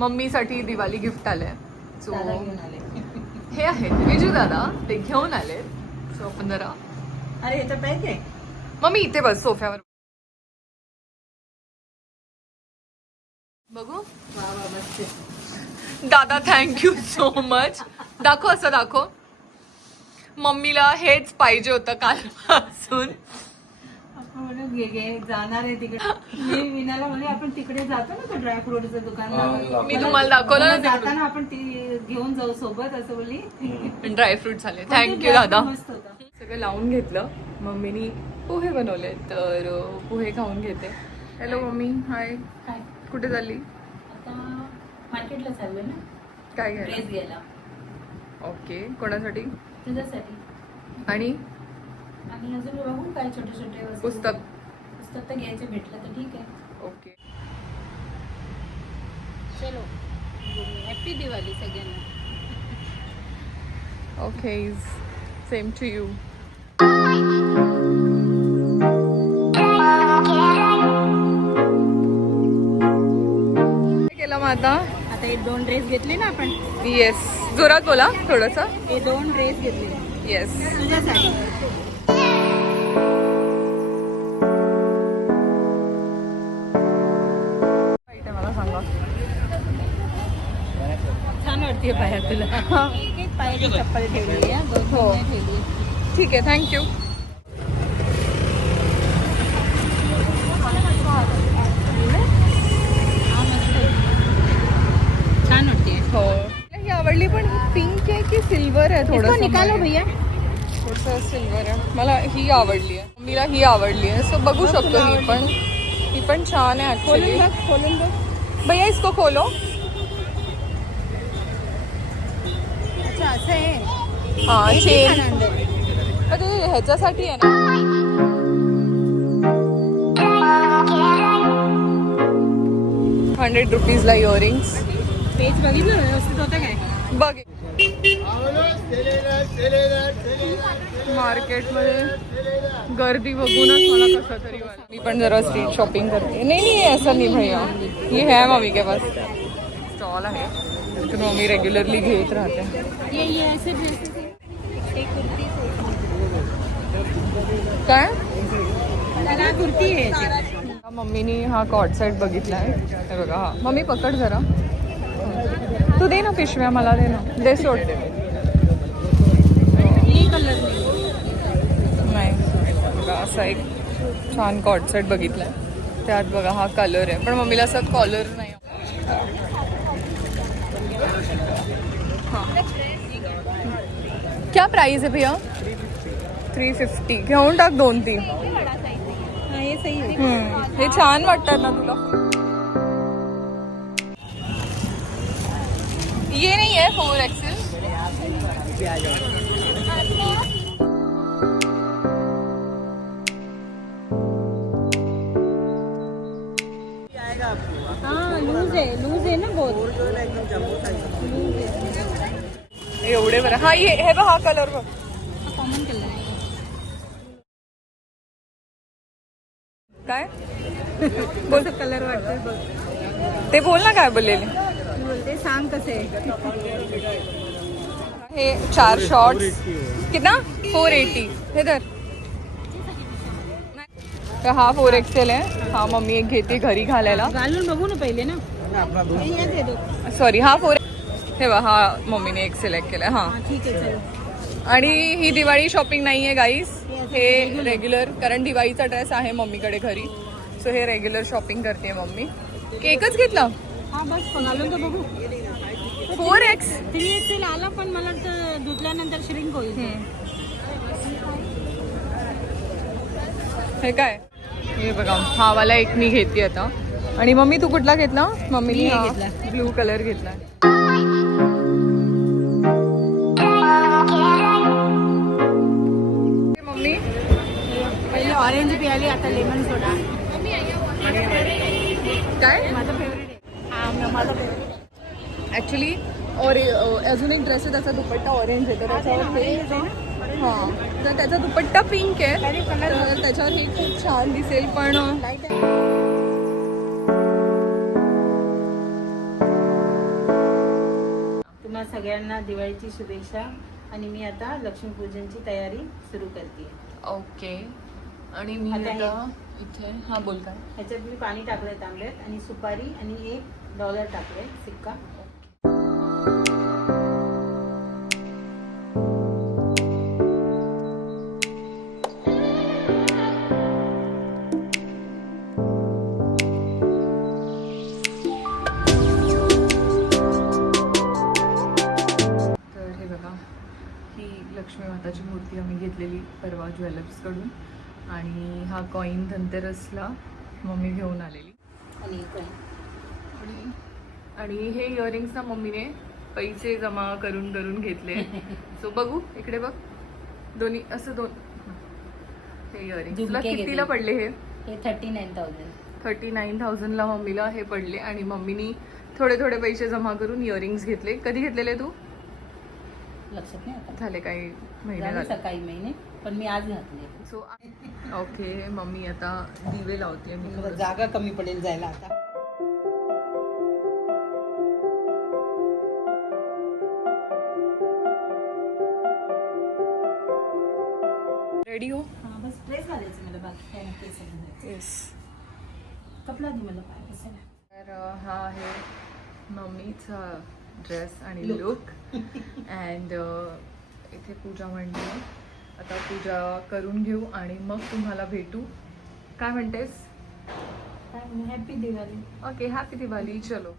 मम्मीसाठी Diwali gift आलंय. So हे आहे विजू दादा, ते घेऊन आले. सो आपण जरा, अरे हे तर पॅक आहे. मम्मी इथे बस सोफ्यावर बघू. वा वा मस्त. दादा थँक्यू सो मच. दाखव, असं दाखव. मम्मीला हेच पाहिजे होतं कालपासून. आपण जाणार आहे तिकडे. मी विनाला म्हणे आपण तिकडे जातो ना ते ड्रायफ्रुटचं दुकान. मी तुम्हाला दाखवलं ना जाताना आपण ती घेऊन जाऊ सोबत असं बोलली. ड्रायफ्रूट झाले. थँक्यू दादा. मस्त होता. सगळं लावून घेतलं. मम्मीनी पोहे बनवले, तर पोहे खाऊन घेते. Hello mummy. हाय. काय कुठे चालली? आता मार्केटला चाललोय ना. काय घ्यायला? ड्रेस घ्यायला. ओके. कोणासाठी? तुझ्यासाठी. आणि आणि अजून बघू काय छोटे छोटे वस्तू. पुस्तक तर घ्यायचे भेटलं तर ठीक आहे. ओके. चलो हॅपी दिवाळी सगळ्यांना. ओके. Same to you. केलं मग आता? आता हे 2 ड्रेस घेतले ना आपण. येस. जोरात बोला थोडस. हे 2 ड्रेस घेतले येस. तुझ्यासाठी. मला सांगा. छान वाटते पाया तुला. पायाची चप्पल ठेवली आहे. हो. ठेवली. ठीक आहे. थँक्यू. छान वाटते. हो. ही आवडली, पण पिंक आहे की सिल्वर आहे? थोडं निकालो भैया. थोडंसं सिल्वर आहे. मला ही आवडली आहे. मम्मीला ही आवडली आहे. सो बघू शकतो. ही पण छान आहे ऍक्च्युली. खोलून बघ. भैया इसको खोलो. अच्छा असं आहे. हा, चेन. छान अंदर. अरे ह्याच्यासाठी आहे ना. 100 रुपीजला इयरिंग्स. पेज बघितलं व्यवस्थित होतं काय? बघ. मार्केटमध्ये गर्दी बघूनच मला कसं तरी वाटलं. मी पण जरा स्ट्रीट शॉपिंग करते. नाही असं नाही भैया, ये है मम्मी के पास. स्टॉल आहे तर मम्मी रेग्युलरली घेत राहते. ये ऐसे ड्रेसेस आहे. एक कुर्ती काय त्याला कुर्ती आहे. मम्मीनी हा कॉट सेट बघितलाय. हे बघा. हा मम्मी पकड जरा. तू दे ना पिशव्या, मला दे ना. दे सोड. कलर नाही बघा, असा एक छान कॉट सेट बघितलाय. त्यात बघा हा कलर आहे, पण मम्मीला असा कॉलर नाही. क्या प्राइस है भैया? 350. घेऊन टाक 2-3. हे सही आहे. हे छान वाटतात ना तुला? ये नहीं है 4XL. हाँ लूज है ना बहुत. एवढे बरं. हा ये हे बघ, हा कलर बघ. कॉमन कलर आहे. काय बोल कलर वाटतं बघ. ते बोल ना, काय बोललेले. बोलते सांग कसे हे 4 शॉर्ट्स कितना 480. हे तर हा 4XL आहे. हा मम्मी एक घेते घरी घालायला. घालून बघू ना पहिले ना. सॉरी, हा 4. हे बघ, हा मम्मीने एक सिलेक्ट केलाय. हा ठीक आहे चलो. आणि ही दिवाळी शॉपिंग नाही आहे गाईस, हे रेग्युलर, कारण दिवाळीचा ड्रेस आहे मम्मीकडे घरी. सो हे रेग्युलर शॉपिंग करते मम्मी. केकच घेतला. हा बस घालून तर बघू. 4X 3XL आला, पण मला वाटतं धुतल्यानंतर श्रिंक होईल. हे काय, हे बघा, हा वाला एक मी घेते आता. आणि मम्मी तू कुठला घेतला? मम्मीने मी हा घेतला. ब्लू कलर घेतला. मम्मी पहिले ऑरेंज पियाली, आता लेमन सोडा. काय माझं फेवरेट आहे. हा माझं फेवरेट. ॲक्च्युली और अजून एक ड्रेस आहे, त्याचा दुपट्टा ऑरेंज आहे. तर त्याच्यावर हां, तर त्याचा दुपट्टा पिंक आहे, तर त्याच्यावर हे खूप छान दिसेल. पण तुम्हा सगळ्यांना दिवाळीची शुभेच्छा. आणि मी आता लक्ष्मीपूजनची तयारी सुरू करते. ओके. आणि मी आता आता इथे हा बोल काय ह्याच्यात मी पाणी टाकलंय तांब्यात आणि सुपारी आणि $1 टाकलंय सिक्का. तर हे बघा, ही लक्ष्मी माताची मूर्ती आम्ही घेतलेली परवा ज्वेलर्सकडून. आणि हा कॉईन धनतेरसला मम्मी घेऊन आलेली. आणि हे इयरिंग्स ना मम्मीने पैसे जमा करून करून घेतले. सो बघू इकडे बघ, दोन्ही असं दोन हे इयरिंग्स तुला कितीला पडले? हे 39,000. 39,000ला मम्मीला हे पडले. आणि मम्मीनी थोडे थोडे पैसे जमा करून इयरिंग्स घेतले. कधी घेतलेले तू? लक्षात नाही आता. झाले काही महिने झाले झाले. सकाळी महिने, पण मी आज घातले. सो ओके, मम्मी आता दिवे लावते. मी मला जागा कमी पडेल जायला आता. रेडी हो? हा बस ड्रेस घालायचं मला, बाकी काय नाही. केस घालायचं. येस. कपडा दे मला पाय कशाला. तर हा आहे मम्मीचा ड्रेस आणि लुक. अँड इथे पूजा म्हणते. आता पूजा करून घेऊ आणि मग तुम्हाला भेटू. काय म्हणतेस? Happy Diwali. Okay, happy Diwali. चलो.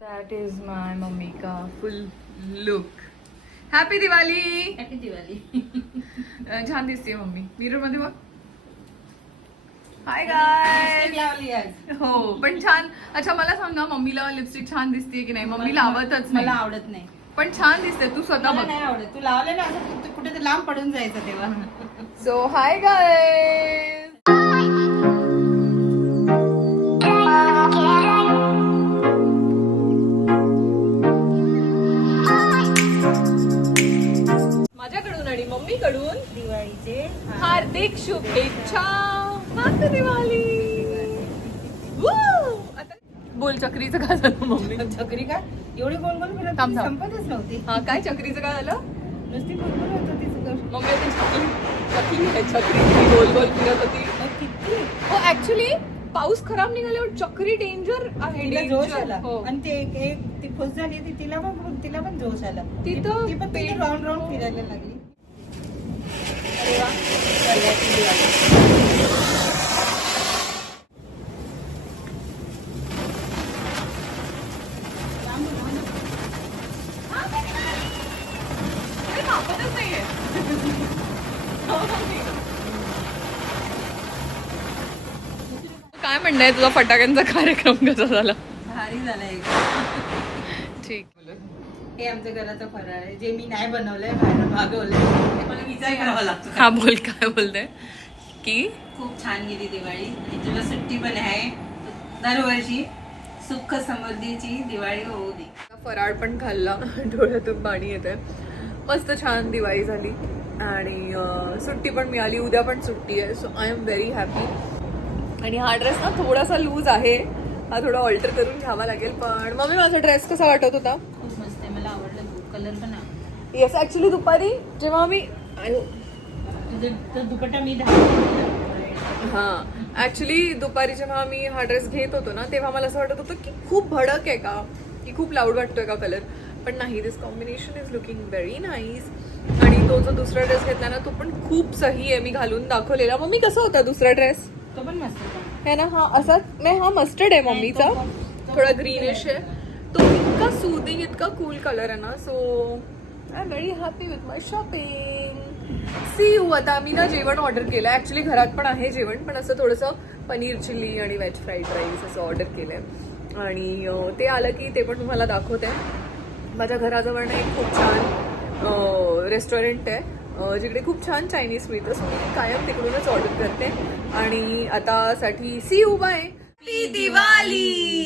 That is my मम्मी का फुल look. Happy Diwali. Happy Diwali. छान दिसते मम्मी मिरर मध्ये बघ. हाय गाय. लावली आज. हो पण छान. अच्छा मला सांगा, मम्मीला लिपस्टिक छान दिसते की नाही? मम्मी लावतच मला नाही, आवडत नाही. पण छान दिसते. तू स्वतः मला बघ. नाही आवडत. तू लावले ना असं कुठे तर लांब पडून जायचं तेव्हा. सो हाय गाय. माझ्याकडून आणि मम्मीकडून दिवाळीचे हार्दिक शुभेच्छा. हॅपी दिवाळी. Woo! आता बोल, चक्रीचं काय झालं मम्मी? चक्री का एवढी गोल गोल फिरत थांब, होती, थांब. संपतच नव्हती. हा काय चक्रीचं काय झालं? नुसती गोल होत होती सगळं. मम्मी आता चक्री आहे, चक्री ती गोल गोल फिरत होती. किती हो ऍक्च्युली पाऊस खराब निघाल्यावर चक्री डेंजर आहे. तिला जोश आला. हो. आणि ते एक ती खुश झाली ती तिला पण जोश आला. तिथं ती पण पेंट- राऊंड राऊंड फिरायला लागली. अरे वा. सर्वांची दिवाळी. अरे कापतच नाहीये. काय म्हणणं तुझा फटाक्यांचा कार्यक्रम कसा झाला? भारी झाला एक. ठीक. हे आमच्या घराचा फराळ आहे, जे मी नाही बनवलंय, बाहेर मागवलंय. मला विचार करावा लागतो. हा बोल, काय बोलते की खूप छान गेली दिवाळी आणि तुला सुट्टी पण आहे. दरवर्षी सुख समृद्धीची दिवाळी होऊ दे. फराळ पण खाल्ला. डोळ्यातून पाणी येतंय. मस्त छान दिवाळी झाली आणि सुट्टी पण मिळाली. उद्या पण सुट्टी आहे. So I am very happy. आणि हा ड्रेस ना थोडासा लूज आहे, हा थोडा ऑल्टर करून घ्यावा लागेल. पण मम्मी माझा ड्रेस कसा वाटत होता? खूप मस्त आहे, मला आवडलं. कलर पण आहे. येस, ऍक्च्युली दुपारी जेव्हा आम्ही दुपट्टा मी हां ऍक्च्युली दुपारी जेव्हा आम्ही हा ड्रेस घेत होतो ना, तेव्हा मला असं वाटत होतं की खूप भडक आहे का, की खूप लाऊड वाटतोय का कलर. पण नाही, this combination is looking very nice. आणि तो जो दुसरा ड्रेस घेतला ना, तो पण खूप सही आहे. मी घालून दाखवलेला. मम्मी कसा होता दुसरा ड्रेस? तो पण मस्त है ना. हा असा नाही, हा मस्टर्ड आहे मम्मीचा, थोडा ग्रीनिश आहे. तो इतका सूदिंग, इतका कूल कलर आहे ना. So I am very happy with my shopping. See you. आता मी ना जेवण ऑर्डर केलं. ॲक्च्युली घरात पण आहे जेवण, पण असं थोडंसं पनीर चिल्ली आणि व्हेज फ्राईड राईस असं ऑर्डर केलं आहे. आणि ते आलं की ते पण तुम्हाला दाखवते. माझ्या घराजवळ एक खूप छान रेस्टॉरंट आहे, जिकडे खूप छान चायनीज मिळतं. सो मी कायम तिकडूनच ऑर्डर करते. आणि आता साठी सी यू बाय. दिवाळी.